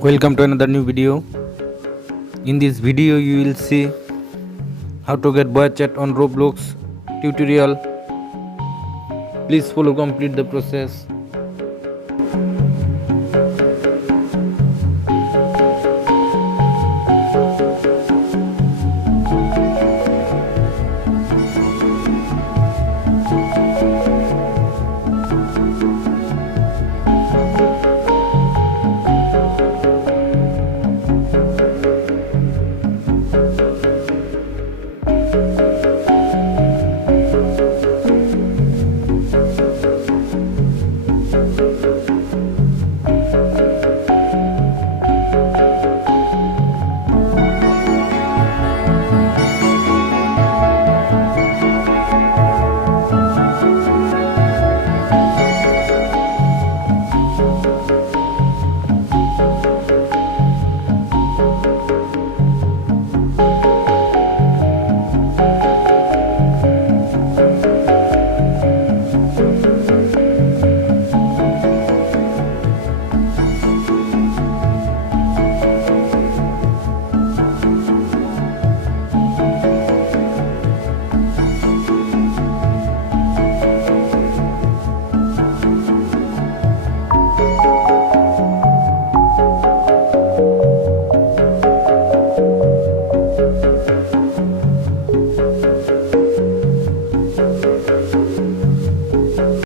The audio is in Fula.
Welcome to another new video. In this video you will see how to get voice chat on Roblox tutorial. Please follow complete the process.